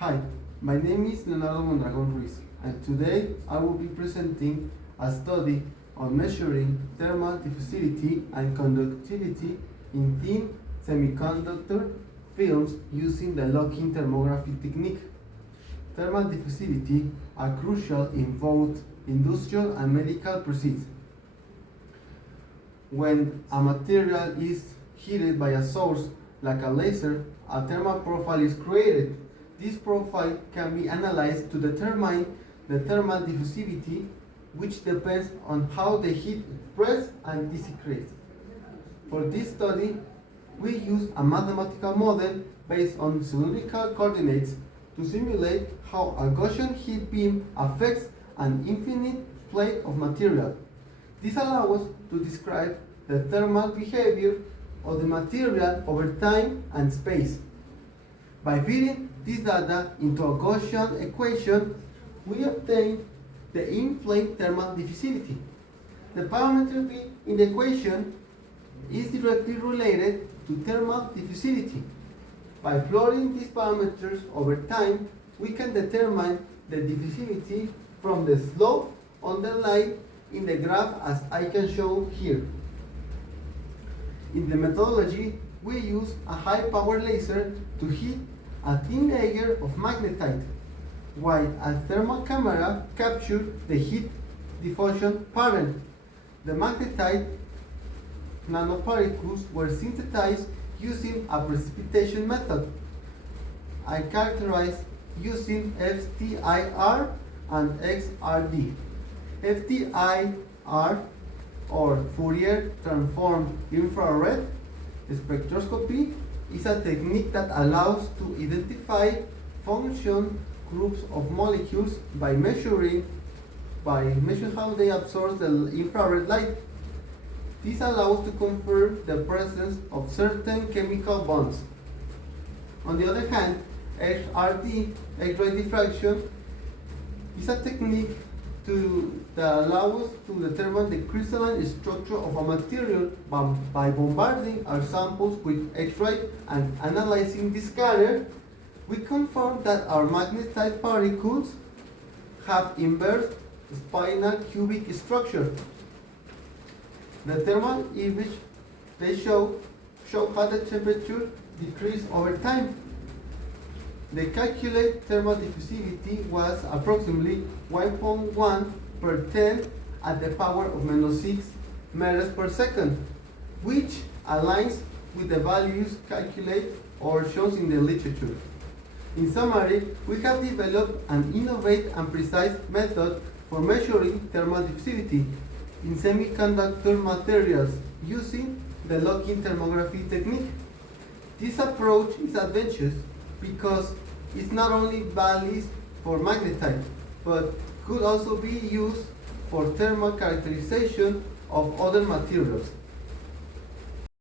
Hi, my name is Leonardo Mondragon Ruiz, and today I will be presenting a study on measuring thermal diffusivity and conductivity in thin semiconductor films using the locking thermography technique. Thermal diffusivity are crucial in both industrial and medical procedures. When a material is heated by a source like a laser, a thermal profile is created. This profile can be analyzed to determine the thermal diffusivity, which depends on how the heat spreads and dissipates. For this study, we use a mathematical model based on cylindrical coordinates to simulate how a Gaussian heat beam affects an infinite plate of material. This allows us to describe the thermal behavior of the material over time and space. By feeding this data into a Gaussian equation, we obtain the in-plane thermal diffusivity. The parameter V in the equation is directly related to thermal diffusivity. By plotting these parameters over time, we can determine the diffusivity from the slope underlined in the graph as I can show here. In the methodology, we use a high-power laser to heat a thin layer of magnetite, while a thermal camera captures the heat diffusion pattern. The magnetite nanoparticles were synthesized using a precipitation method. I characterized using FTIR and XRD. FTIR, or Fourier transform infrared spectroscopy, is a technique that allows to identify function groups of molecules by measuring how they absorb the infrared light. This allows to confirm the presence of certain chemical bonds. On the other hand, XRD, X-ray diffraction, is a technique that allows us to determine the crystalline structure of a material by bombarding our samples with X-ray and analyzing the scatter. We confirm that our magnetite particles have inverse spinal cubic structure. The thermal image they show how the temperature decreased over time. The calculated thermal diffusivity was approximately 1.1 per 10 at the power of -6 meters per second, which aligns with the values calculated or shown in the literature. In summary, we have developed an innovative and precise method for measuring thermal diffusivity in semiconductor materials using the locking thermography technique. This approach is advantageous because it's not only valid for magnetite, but could also be used for thermal characterization of other materials.